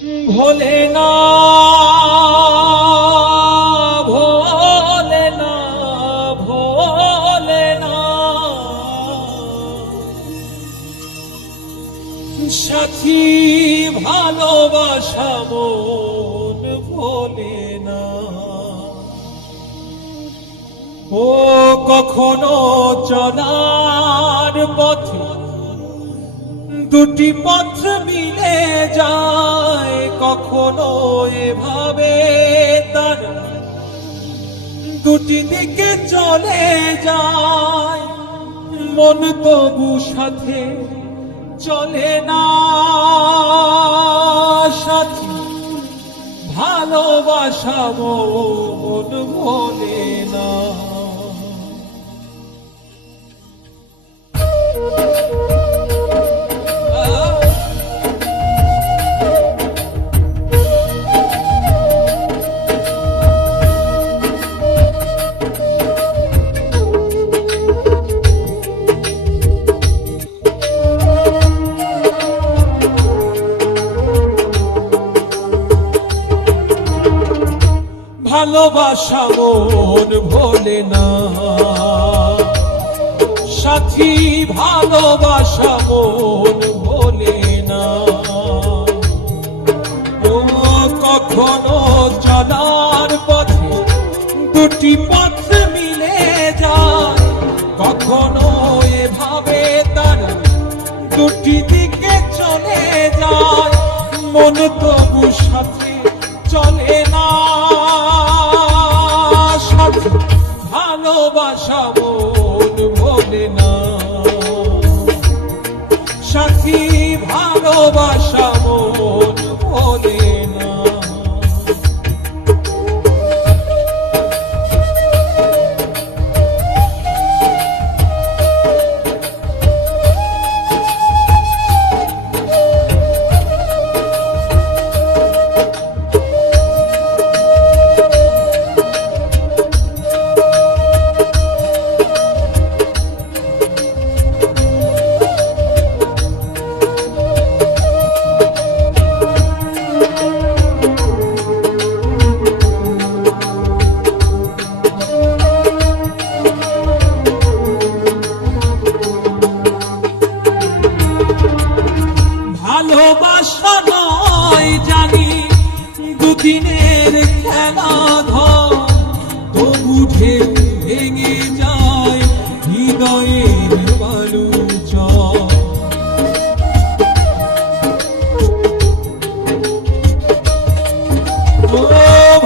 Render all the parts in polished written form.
ভোলে না ভোলে না ভোলে না সাথী ভালোবাসা মন ভোলে না। ও কখনো চলার পথে দুটি পথ মিলে যায়, কখনো এভাবে তারা দুটি দিকে চলে যায়, মন তবু সাথে চলে না। সাথী ভালোবাসা মন ভোলে না। ভালোবাসা মন ভোলে না, সাথী ভালোবাসা মন ভোলে না। ও কখনো চলার পথে দুটি পথ মিলে যায়, কখনো এভাবে তারা দুটি দিকে চলে যায়, মন তবু সাথে চলে না। ভালোবাসা মন ভোলে না, সাথী ভালোবাসা মন ভোলে না। ভালোবাসা নয় জানি দুদিনের খেলা ঘর, তবু ঢেউ ভেঙে যায় হৃদয়ের বালুচর। ও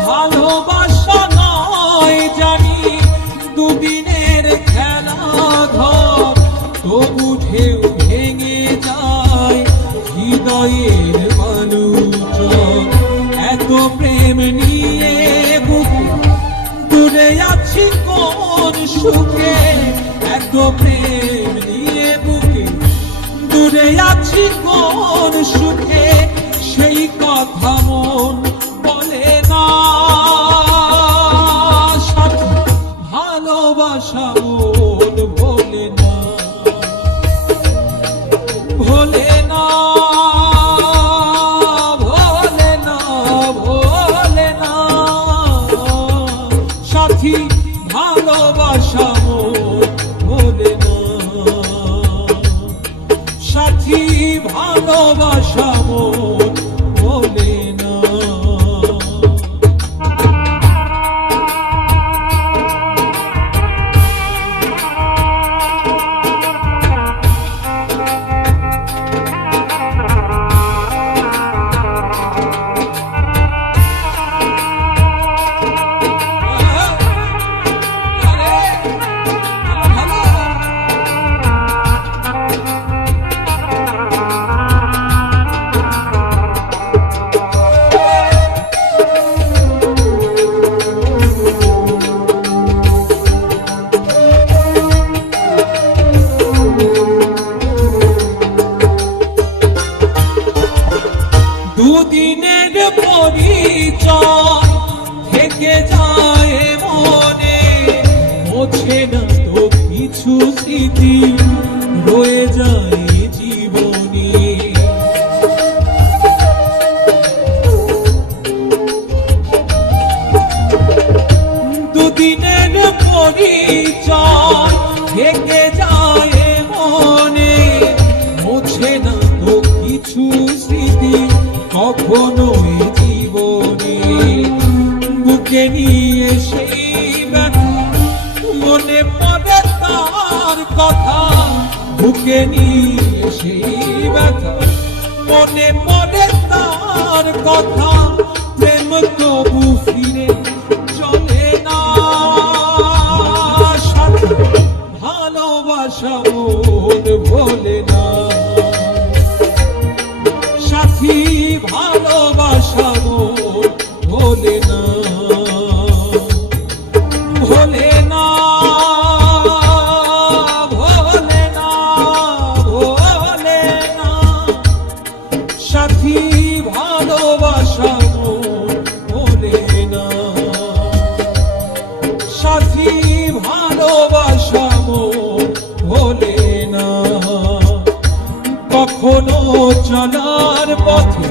ভালোবাসা নয় জানি দুদিনের খেলা ঘর, তবু ঢেউ ভেঙে যায় হৃদয়ের বালুচর। এত প্রেম নিয়ে বুকে দূরে আছি কোন সুখে, এত প্রেম নিয়ে বুকে দূরে আছি কোন সুখে, সেই কথা মন বলে না। সাথী ভালোবাসা মন ভোলে না, ভোলে না ভোলে না ভোলে না। সাথী ভালোবাসা মন ভোলে না, সাথী ভালোবাসা মন ভোলে না। দুদিনের পরিচয় থেকে যায় মনে, মোছে না তো কিছু স্মৃতি রয়ে যায় জীবনে। এখনো এ জীবনে বুকে নিয়ে সেই ব্যথা মনে পড়ে তার কথা বুকে নিয়ে সেই ব্যথা মনে পড়ে তার কথা প্রেম তবু ফিরে চলে না সাথী ভালোবাসা মন ভোলে না সাথী ভালোবাসা মন ভোলে না ভোলে না ভোলে না ভোলে না সাথী ভালোবাসা মন ভোলে না সাথী ভালোবাসা মন ভোলে না কখনো চলার পথে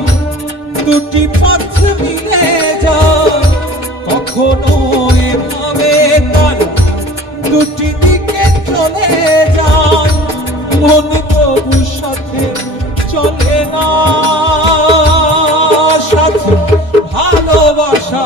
দুটি পথ মিলে যায় কখনো এভাবে তারা দুটি দিকে চলে যায় মন তবু সাথে চলে না সাথে ভালোবাসা